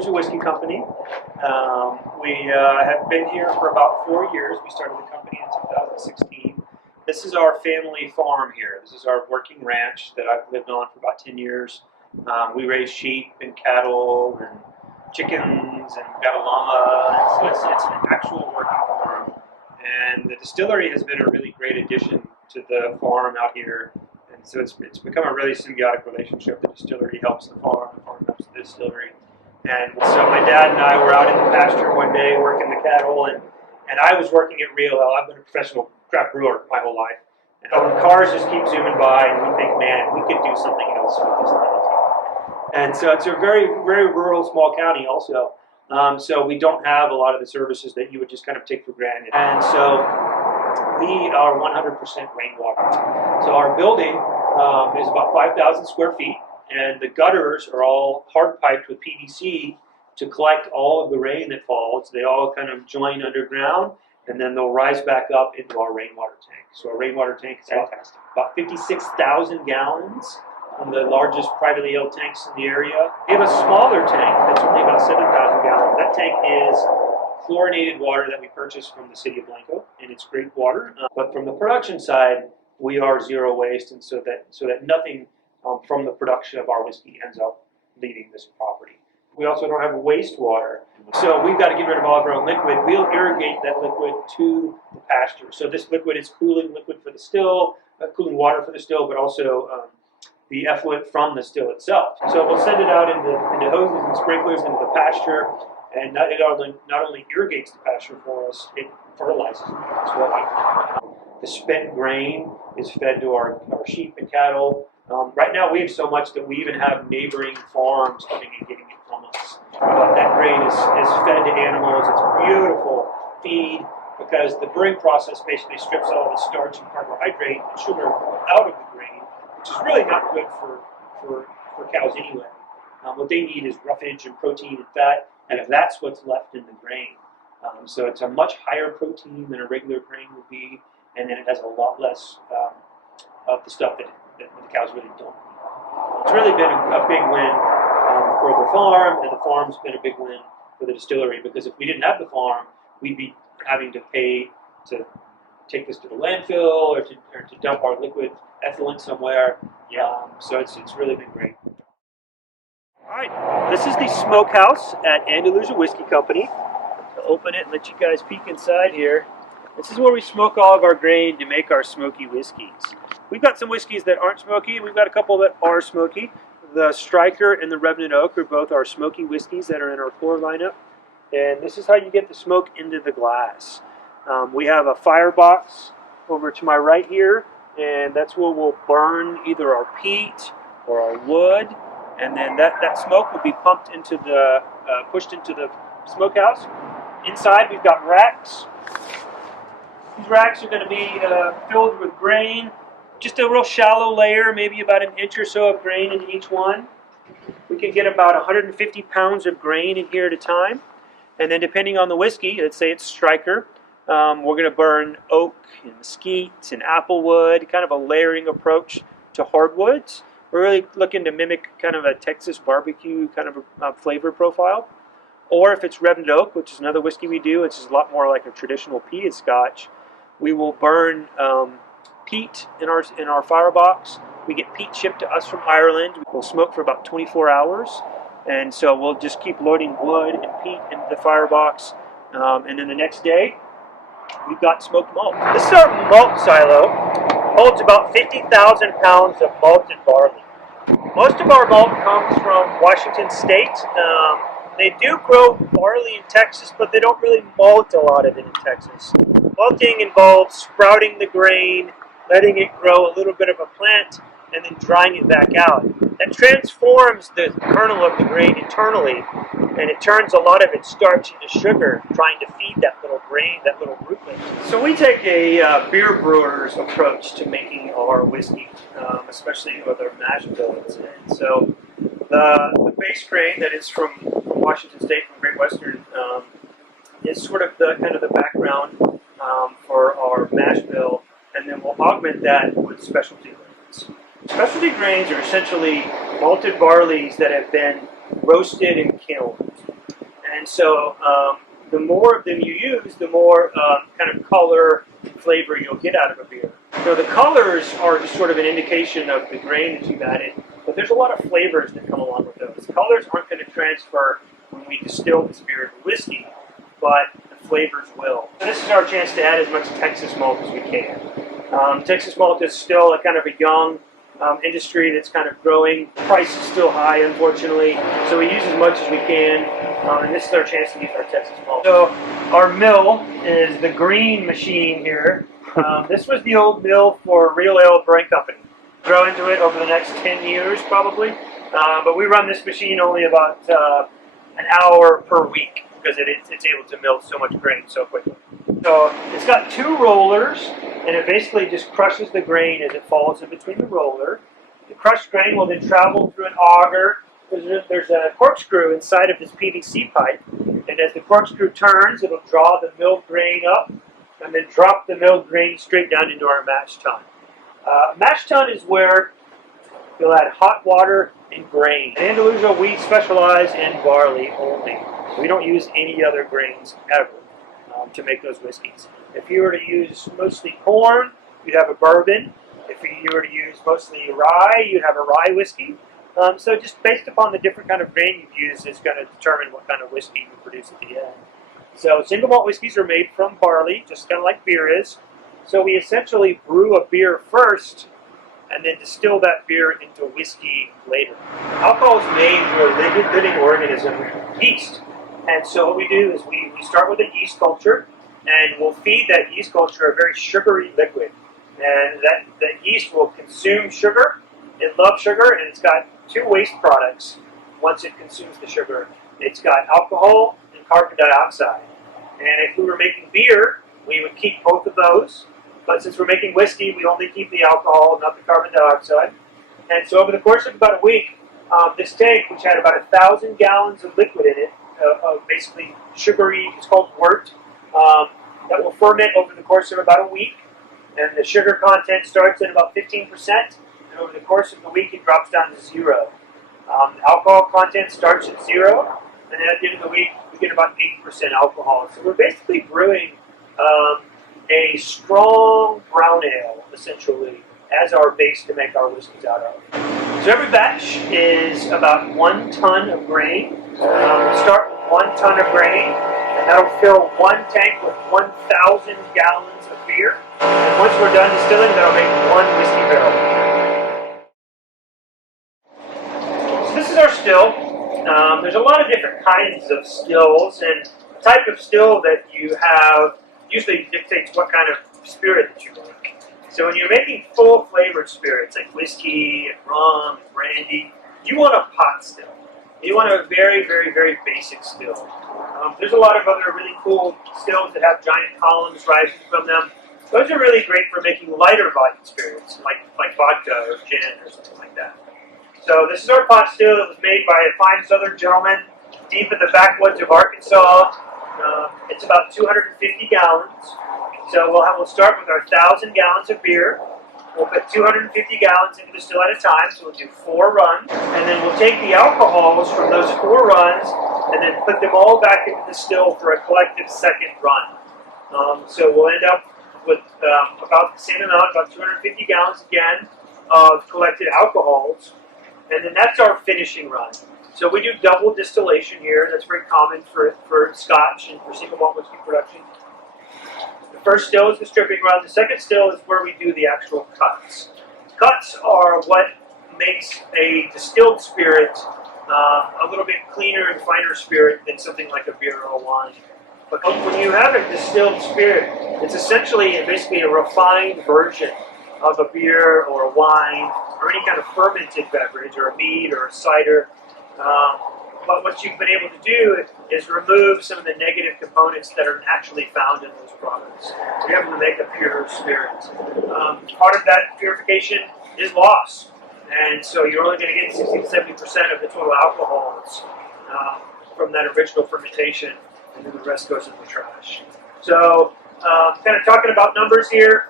Andalusia Whiskey Company. We have been here for about 4 years. We started the company in 2016. This is our family farm here. This is our working ranch that I've lived on for about 10 years. We raise sheep and cattle and chickens, and got a llama. So it's an actual working farm. And the distillery has been a really great addition to the farm out here. And so it's become a really symbiotic relationship. The distillery helps the farm helps the distillery. And so my dad and I were out in the pasture one day working the cattle, and I was working at Real Ale. I've been a professional craft brewer my whole life. And cars just keep zooming by, and we think, man, we could do something else with this land. And so it's a very, very rural, small county also. So we don't have a lot of the services that you would just kind of take for granted. And so we are 100% rainwater. So our building is about 5,000 square feet, and the gutters are all hard piped with PVC to collect all of the rain that falls. They all kind of join underground, and then they'll rise back up into our rainwater tank. So our rainwater tank is about 56,000 gallons. One of the largest privately held tanks in the area. We have a smaller tank that's only about 7,000 gallons. That tank is chlorinated water that we purchased from the city of Blanco, and it's great water. But from the production side, we are zero waste, and so that nothing from the production of our whiskey ends up leaving this property. We also don't have wastewater, so we've got to get rid of all of our own liquid. We'll irrigate that liquid to the pasture. So this liquid is cooling liquid for the still, cooling water for the still, but also the effluent from the still itself. So we'll send it out into hoses and sprinklers into the pasture, and it not only irrigates the pasture for us, it fertilizes it as well. The spent grain is fed to our sheep and cattle. Right now we have so much that we even have neighboring farms coming and getting it from us. But that grain is fed to animals. It's beautiful feed, because the brewing process basically strips all the starch and carbohydrate and sugar out of the grain, which is really not good for cows anyway. What they need is roughage and protein and fat, and that's what's left in the grain. So it's a much higher protein than a regular grain would be, and then it has a lot less of the stuff that the cows really don't need. It's really been a big win for the farm, and the farm's been a big win for the distillery, because if we didn't have the farm, we'd be having to pay to take this to the landfill or to dump our liquid effluent somewhere. So it's really been great. All right, this is the smokehouse at Andalusia Whiskey Company. I'll open it and let you guys peek inside here. This is where we smoke all of our grain to make our smoky whiskeys. We've got some whiskeys that aren't smoky. We've got a couple that are smoky. The Striker and the Revenant Oak are both our smoky whiskeys that are in our core lineup. And this is how you get the smoke into the glass. We have a firebox over to my right here, and that's where we'll burn either our peat or our wood, and then that smoke will be pumped into the, pushed into the smokehouse. Inside we've got racks. These racks are going to be filled with grain, just a real shallow layer, maybe about an inch or so of grain in each one. We can get about 150 pounds of grain in here at a time. And then depending on the whiskey, let's say it's Striker, we're going to burn oak and mesquite and applewood, kind of a layering approach to hardwoods. We're really looking to mimic kind of a Texas barbecue kind of a flavor profile. Or if it's Revenant Oak, which is another whiskey we do, which is a lot more like a traditional peated Scotch, we will burn peat in our firebox. We get peat shipped to us from Ireland. We'll smoke for about 24 hours. And so we'll just keep loading wood and peat into the firebox. And then the next day, we've got smoked malt. This is our malt silo. Holds about 50,000 pounds of malted barley. Most of our malt comes from Washington State. They do grow barley in Texas, but they don't really malt a lot of it in Texas. Malting involves sprouting the grain, letting it grow a little bit of a plant, and then drying it back out. That transforms the kernel of the grain internally, and it turns a lot of its starch into sugar, trying to feed that little grain, that little rootlet. So we take a beer brewer's approach to making our whiskey, especially with our mash bills. And so the base grain that is from Washington State, from Great Western, is sort of the kind of the background for our mash bill, and then we'll augment that with specialty grains. Specialty grains are essentially malted barleys that have been roasted and kilned. And so the more of them you use, the more kind of color and flavor you'll get out of a beer. So the colors are just sort of an indication of the grain that you've added, but there's a lot of flavors that come along with those. Colors aren't going to transfer when we distill this beer into whiskey, but the flavors will. So this is our chance to add as much Texas malt as we can. Texas malt is still a kind of a young industry that's kind of growing. The price is still high, unfortunately, so we use as much as we can, and this is our chance to use our Texas malt. So our mill is the green machine here. This was the old mill for Real Ale Brewing Company. Grow into it over the next 10 years probably, but we run this machine only about an hour per week because it's able to mill so much grain so quickly. So it's got two rollers, and it basically just crushes the grain as it falls in between the roller. The crushed grain will then travel through an auger. There's a corkscrew inside of this PVC pipe, and as the corkscrew turns, it'll draw the milled grain up and then drop the milled grain straight down into our mash tun. Mash tun is where you'll add hot water and grain. In Andalusia, we specialize in barley only. We don't use any other grains ever to make those whiskeys. If you were to use mostly corn, you'd have a bourbon. If you were to use mostly rye, you'd have a rye whiskey. So just based upon the different kind of grain you use is going to determine what kind of whiskey you produce at the end. So single malt whiskeys are made from barley, just kind of like beer is. So we essentially brew a beer first and then distill that beer into whiskey later. Alcohol is made through a living organism, yeast. And so what we do is we start with a yeast culture, and we'll feed that yeast culture a very sugary liquid. And that yeast will consume sugar. It loves sugar, and it's got two waste products once it consumes the sugar. It's got alcohol and carbon dioxide. And if we were making beer, we would keep both of those. But since we're making whiskey, we only keep the alcohol, not the carbon dioxide. And so over the course of about a week, this tank, which had about 1,000 gallons of liquid in it, basically sugary, it's called wort, that will ferment over the course of about a week. And the sugar content starts at about 15%, and over the course of the week it drops down to 0. The alcohol content starts at 0, and then at the end of the week we get about 8% alcohol. So we're basically brewing a strong brown ale, essentially, as our base to make our whiskeys out of. So every batch is about 1 ton of grain. We start with 1 ton of grain, and that'll fill one tank with 1,000 gallons of beer. And once we're done distilling, that'll make 1 whiskey barrel. So this is our still. There's a lot of different kinds of stills, and the type of still that you have usually dictates what kind of spirit that you make. So when you're making full flavored spirits like whiskey and rum and brandy, you want a pot still. You want a very, very, very basic still. There's a lot of other really cool stills that have giant columns rising from them. Those are really great for making lighter volume spirits, like vodka or gin or something like that. So this is our pot still that was made by a fine southern gentleman deep in the backwoods of Arkansas. It's about 250 gallons. So we'll start with our 1,000 gallons of beer. We'll put 250 gallons into the still at a time, so we'll do 4 runs. And then we'll take the alcohols from those 4 runs and then put them all back into the still for a collective second run. So we'll end up with about the same amount, about 250 gallons again of collected alcohols. And then that's our finishing run. So we do double distillation here. That's very common for Scotch and for single malt whiskey production. The first still is the stripping run. The second still is where we do the actual cuts. Cuts are what makes a distilled spirit a little bit cleaner and finer spirit than something like a beer or a wine. But when you have a distilled spirit, it's essentially basically a refined version of a beer or a wine or any kind of fermented beverage or a mead or a cider. But what you've been able to do is remove some of the negative components that are naturally found in those products. You're able to make a pure spirit. Part of that purification is loss. And so you're only going to get 60 to 70% of the total alcohols from that original fermentation, and then the rest goes in the trash. So kind of talking about numbers here,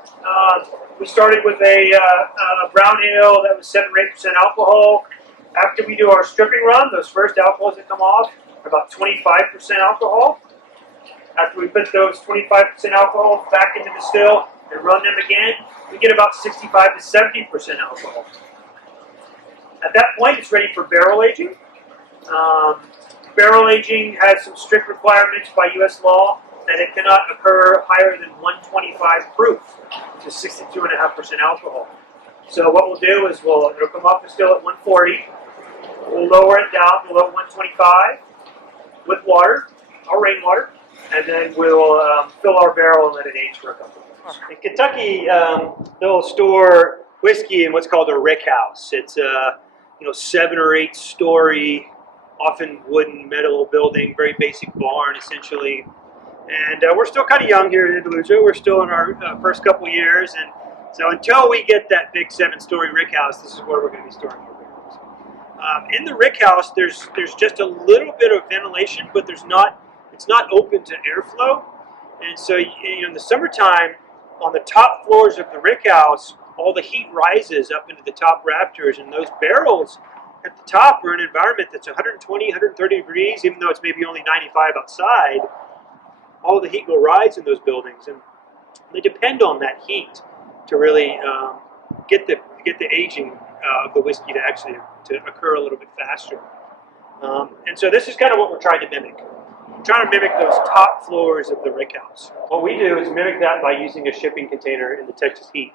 we started with a brown ale that was 7 or 8% alcohol. After we do our stripping run, those first alcohols that come off, about 25% alcohol. After we put those 25% alcohol back into the still and run them again, we get about 65 to 70% alcohol. At that point, it's ready for barrel aging. Barrel aging has some strict requirements by U.S. law that it cannot occur higher than 125 proof, which is 62.5% alcohol. So what we'll do is it'll come off the still at 140. We'll lower it down below 125 with water, or rainwater, and then we'll fill our barrel and let it age for a couple of months. In Kentucky, they'll store whiskey in what's called a rick house. It's a 7 or 8 story, often wooden metal building, very basic barn essentially. And we're still kind of young here in Andalusia. We're still in our first couple years, and so until we get that big 7-story rick house, this is where we're going to be storing our barrels. In the rick house, there's just a little bit of ventilation, but it's not open to airflow. And so in the summertime, on the top floors of the rick house, all the heat rises up into the top rafters, and those barrels at the top are in an environment that's 120, 130 degrees, even though it's maybe only 95 outside. All the heat will rise in those buildings, and they depend on that heat to really get the aging of the whiskey to occur a little bit faster. And so this is kind of what we're trying to mimic. We're trying to mimic those top floors of the rick house. What we do is mimic that by using a shipping container in the Texas heat.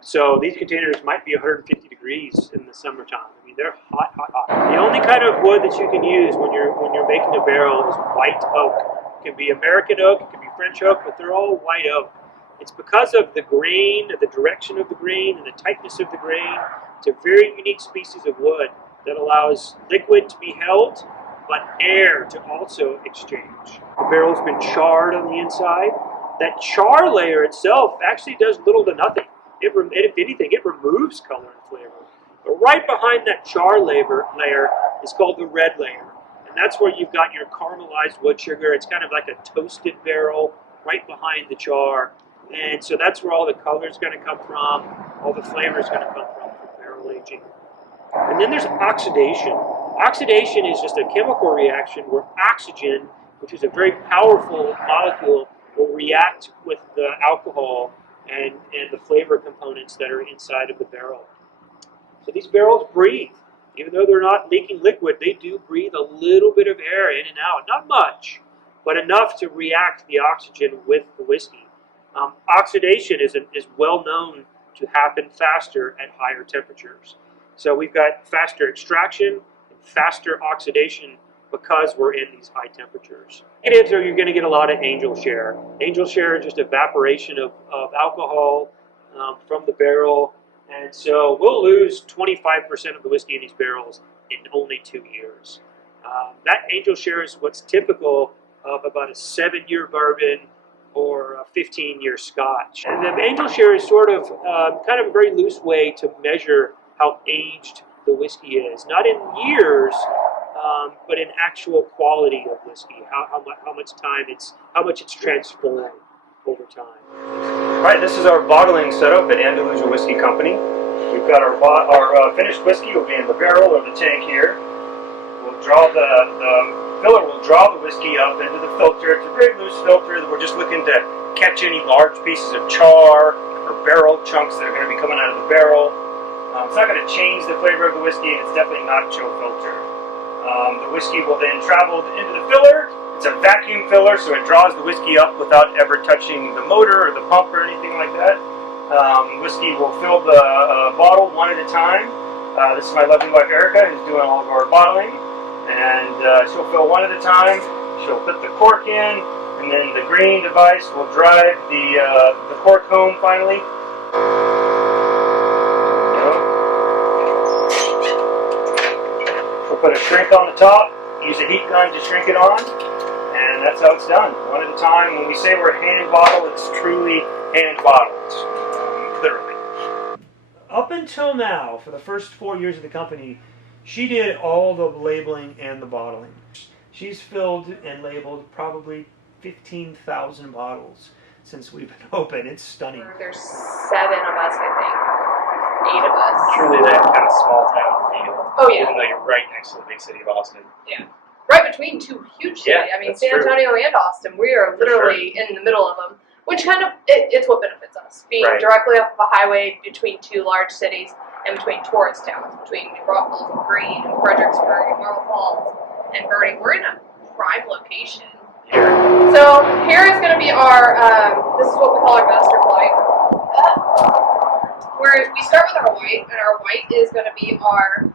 So these containers might be 150 degrees in the summertime. I mean, they're hot, hot, hot. The only kind of wood that you can use when you're making a barrel is white oak. It can be American oak, it can be French oak, but they're all white oak. It's because of the grain, the direction of the grain, and the tightness of the grain. It's a very unique species of wood that allows liquid to be held, but air to also exchange. The barrel's been charred on the inside. That char layer itself actually does little to nothing. If anything, it removes color and flavor. But right behind that char layer is called the red layer. And that's where you've got your caramelized wood sugar. It's kind of like a toasted barrel right behind the char. And so that's where all the color is going to come from, all the flavor is going to come from barrel aging. And then there's oxidation. Oxidation is just a chemical reaction where oxygen, which is a very powerful molecule, will react with the alcohol and the flavor components that are inside of the barrel. So these barrels breathe. Even though they're not leaking liquid, they do breathe a little bit of air in and out. Not much, but enough to react the oxygen with the whiskey. Oxidation is well known to happen faster at higher temperatures. So we've got faster extraction and faster oxidation because we're in these high temperatures. Negatives are you're going to get a lot of angel share. Angel share is just evaporation of alcohol from the barrel. And so we'll lose 25% of the whiskey in these barrels in only 2 years. That angel share is what's typical of about a 7-year bourbon or a 15-year Scotch. And the angel share is sort of kind of a very loose way to measure how aged the whiskey is. Not in years, but in actual quality of whiskey. How much it's transformed over time. All right, this is our bottling setup at Andalusia Whiskey Company. We've got our finished whiskey will be in the barrel or the tank here. We'll draw the filler will draw the whiskey up into the filter. It's a very loose filter. We're just looking to catch any large pieces of char or barrel chunks that are going to be coming out of the barrel. It's not going to change the flavor of the whiskey, and it's definitely not a chill filter. The whiskey will then travel into the filler. It's a vacuum filler, so it draws the whiskey up without ever touching the motor or the pump or anything like that. Whiskey will fill the bottle one at a time. This is my lovely wife Erica, who's doing all of our bottling. And she'll fill one at a time. She'll put the cork in, and then the green device will drive the cork home finally. We'll put a shrink on the top, use a heat gun to shrink it on. And that's how it's done, one at a time. When we say we're hand bottle, it's truly hand bottled, literally. Up until now, for the first 4 years of the company, she did all the labeling and the bottling. She's filled and labeled probably 15,000 bottles since we've been open. It's stunning. There's 7 of us, I think. 8 of us. Truly that kind of small town feel. Oh yeah. Even though you're right next to the big city of Austin. Yeah. right between two huge cities. Yeah, I mean, that's San Antonio and Austin. We are literally in the middle of them, which kind of it's what benefits us. Being directly off of a highway between two large cities and between tourist towns, between New Braunfels and Greene and Fredericksburg and Marble Falls and Birding. We're in a prime location. So here is going to be our, this is what we call our master white. We start with our white, and our white is going to be our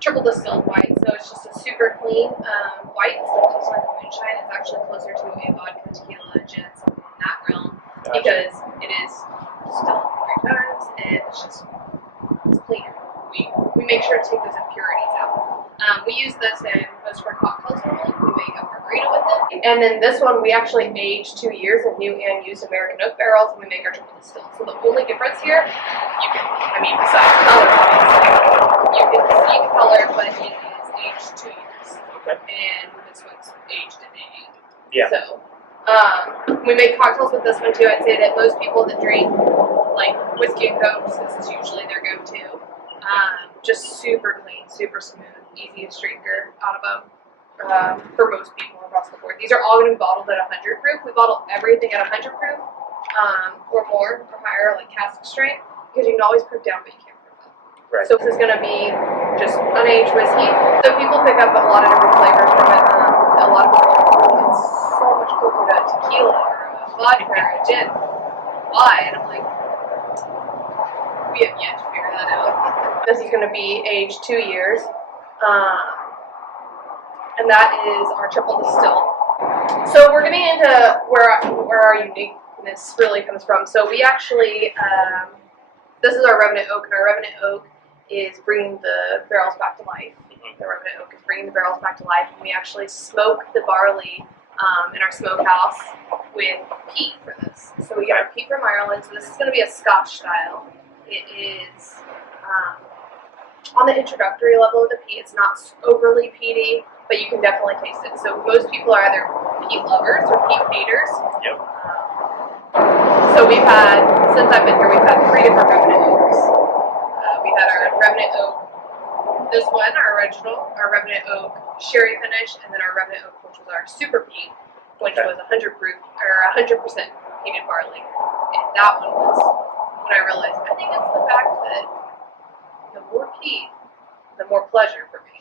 triple distilled white. So it's just a super clean white. Instead of tasting like a moonshine, it's actually closer to a vodka, tequila, gin, something in that realm. Gotcha. Because it is distilled 3 times, and it's cleaner. We make sure to take those impurities out. We use this in most of our cocktails normally. We make a margarita with it. And then this one, we actually age 2 years in new and used American oak barrels, and we make our triple distilled. So the only difference here, besides color, obviously, you can see the color, but it is aged 2 years. Okay. And this one's aged in 8. Yeah. So, we make cocktails with this one too. I'd say that most people that drink like whiskey and cokes, this is usually their go-to. Just super clean, super smooth, easiest drinker out of them for most people across the board. These are all going to be bottled at 100 proof. We bottle everything at 100 proof or more or higher, like cask strength, because you can always proof down, but you can't proof up. Right. So this is going to be just unaged whiskey. So people pick up a lot of different flavors from it. A lot of people it's so much closer to a tequila or a vodka or a gin. Why? And I'm like, we have yet to figure that out. This is going to be aged 2 years, and that is our triple distill. So we're getting into where our uniqueness really comes from. So we actually, this is our Revenant Oak, and our Revenant Oak is bringing the barrels back to life. The Revenant Oak is bringing the barrels back to life, and we actually smoke the barley in our smokehouse with peat for this. So we got our peat from Ireland. So this is going to be a Scotch-style. It is on the introductory level of the peat. It's not overly peaty, but you can definitely taste it. So most people are either peat lovers or peat haters. Yep. So we've had, since I've been here, we've had 3 different Revenant Oaks. We had our Revenant Oak, this one, our original, our Revenant Oak sherry finish, and then our Revenant Oak, which was our super peat, which was 100 proof or 100% peated barley. And that one was when I realized, I think it's the fact that the more peat, the more pleasure for me.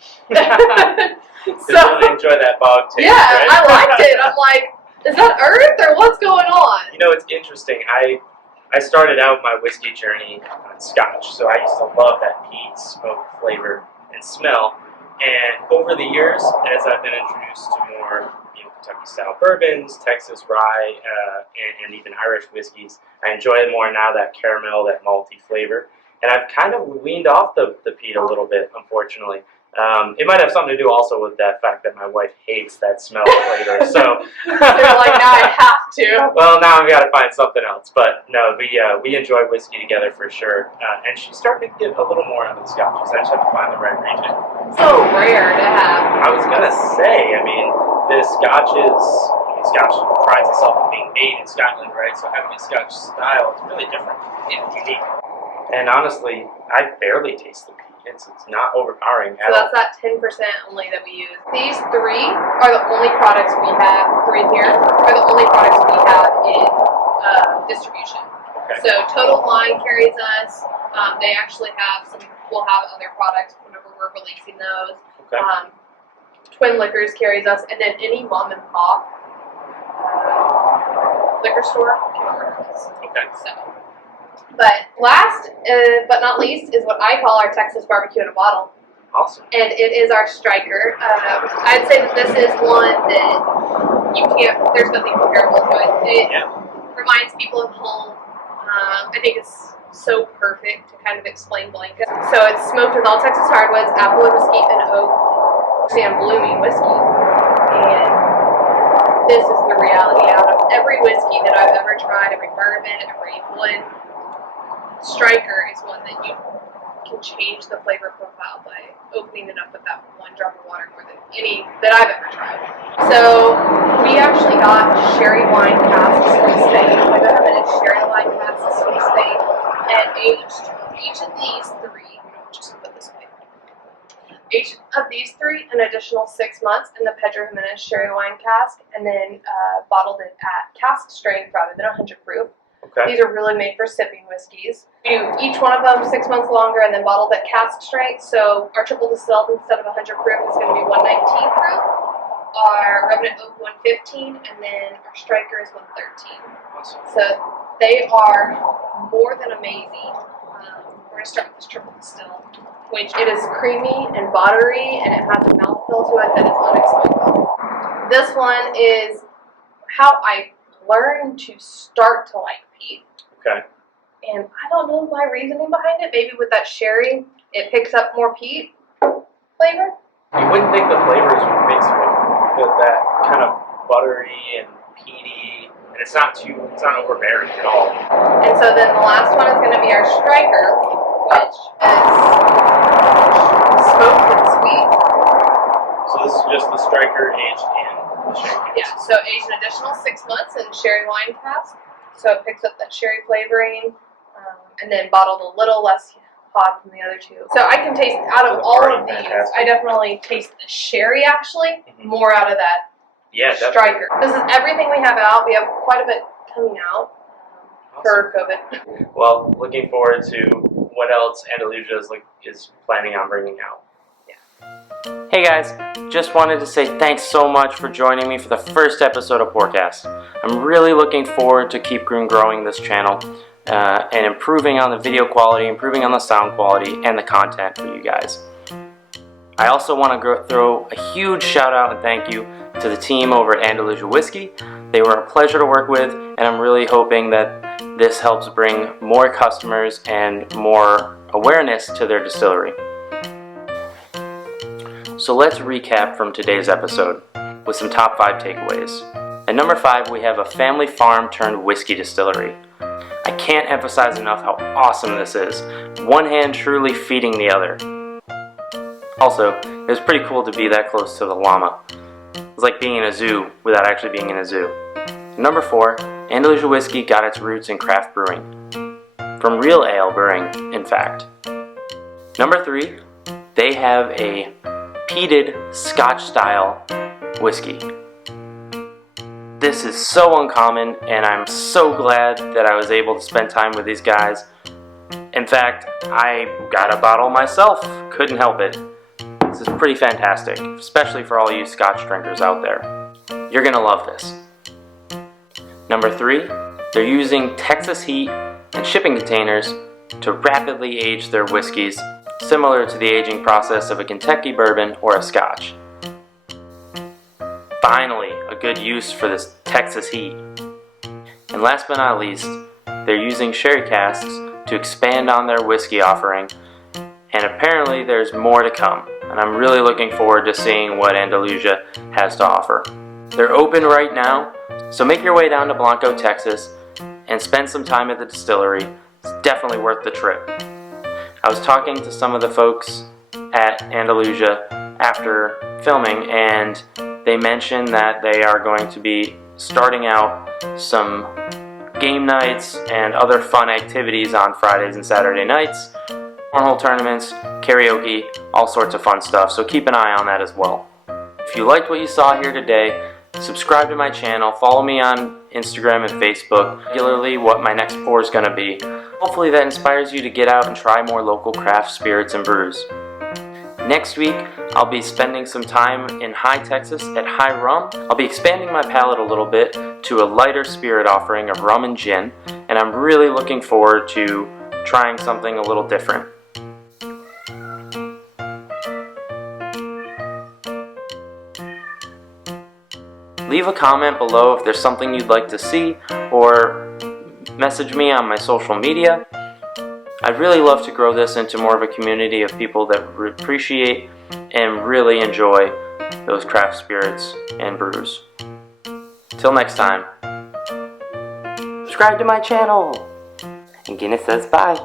So really enjoy that bog taste. Yeah, right? I liked it. I'm like, is that earth or what's going on? You know, it's interesting. I started out my whiskey journey on Scotch, so I used to love that peat, smoke, flavor, and smell. And over the years, as I've been introduced to more, Kentucky-style bourbons, Texas rye, and even Irish whiskeys, I enjoy it more now, that caramel, that malty flavor. And I've kind of weaned off the peat a little bit, unfortunately. It might have something to do also with that fact that my wife hates that smell flavor. So you're like, now I have to. Well, now I've got to find something else. But no, we enjoy whiskey together for sure. And she's starting to get a little more into the scotches. I just have to find the right region. So rare to have. I was gonna say, the Scotch prides itself on being made in Scotland, right? So having a Scotch style is really different and unique. And honestly, I barely taste the peat. It's not overpowering at all. So that's that 10% only that we use. These 3 are the only products we have, 3 here, are the only products we have in distribution. Okay. So Total Wine carries us. They actually have we'll have other products whenever we're releasing those. Okay. Twin Liquors carries us, and then any mom and pop liquor store can order us. Okay. So. But last but not least is what I call our Texas barbecue in a bottle. Awesome. And it is our striker. I'd say that this is one that there's nothing comparable to it. It reminds people of home. I think it's so perfect to kind of explain Blanco. So it's smoked with all Texas hardwoods, apple and mesquite and oak, and blooming whiskey. And this is the reality. Out of every whiskey that I've ever tried, every bourbon, every blend, Striker is one that you can change the flavor profile by opening it up with that 1 drop of water more than any that I've ever tried. So we actually got sherry wine casks from Spain. I go ahead and sherry wine casks from Spain and aged each of these 3, just put this way, each of these three an additional 6 months in the Pedro Jimenez sherry wine cask, and then bottled it at cask strength rather than 100 proof. Okay. These are really made for sipping whiskeys. We do each one of them 6 months longer and then bottled at cask strength. So our triple distilled instead of 100 proof is going to be 119 proof. Our Revenant Oak 115, and then our Striker is 113. Awesome. So they are more than amazing. We're going to start with this triple distilled, which it is creamy and buttery, and it has a mouthfeel to it that is unexplainable. This one is how I learned to start to like peat. Okay. And I don't know my reasoning behind it. Maybe with that sherry, it picks up more peat flavor. You wouldn't think the flavors would mix with that kind of buttery and peaty, and it's not overbearing at all. And so then the last one is going to be our Striker, which is smoked and sweet. So this is just the Striker aged in the sherry cask. Yeah, so aged an additional 6 months in sherry wine cask. So it picks up that sherry flavoring, and then bottled a little less hot than the other two. So I can taste, out of all of these, I definitely taste the sherry actually, more out of that Striker. This is everything we have out. We have quite a bit coming out for COVID. Well, looking forward to what else Andalusia is planning on bringing out. Hey guys, just wanted to say thanks so much for joining me for the first episode of Forecast. I'm really looking forward to keep growing this channel and improving on the video quality, improving on the sound quality, and the content for you guys. I also want to throw a huge shout out and thank you to the team over at Andalusia Whiskey. They were a pleasure to work with, and I'm really hoping that this helps bring more customers and more awareness to their distillery. So let's recap from today's episode with some top 5 takeaways. At number 5, we have a family farm turned whiskey distillery. I can't emphasize enough how awesome this is. One hand truly feeding the other. Also, it was pretty cool to be that close to the llama. It was like being in a zoo without actually being in a zoo. Number 4, Andalusia Whiskey got its roots in craft brewing. From real ale brewing, in fact. Number 3, they have a peated Scotch-style whiskey. This is so uncommon, and I'm so glad that I was able to spend time with these guys. In fact, I got a bottle myself. Couldn't help it. This is pretty fantastic, especially for all you Scotch drinkers out there. You're gonna love this. Number 3, they're using Texas heat and shipping containers to rapidly age their whiskeys, similar to the aging process of a Kentucky bourbon or a Scotch. Finally, a good use for this Texas heat. And last but not least, they're using sherry casks to expand on their whiskey offering, and apparently there's more to come, and I'm really looking forward to seeing what Andalusia has to offer. They're open right now, so make your way down to Blanco, Texas, and spend some time at the distillery. It's definitely worth the trip. I was talking to some of the folks at Andalusia after filming, and they mentioned that they are going to be starting out some game nights and other fun activities on Fridays and Saturday nights, cornhole tournaments, karaoke, all sorts of fun stuff, so keep an eye on that as well. If you liked what you saw here today, subscribe to my channel, follow me on Instagram and Facebook, regularly what my next pour is going to be. Hopefully that inspires you to get out and try more local craft spirits and brews. Next week, I'll be spending some time in High Texas at High Rum. I'll be expanding my palate a little bit to a lighter spirit offering of rum and gin, and I'm really looking forward to trying something a little different. Leave a comment below if there's something you'd like to see, or message me on my social media. I'd really love to grow this into more of a community of people that appreciate and really enjoy those craft spirits and brews. Till next time, subscribe to my channel, and Guinness says bye.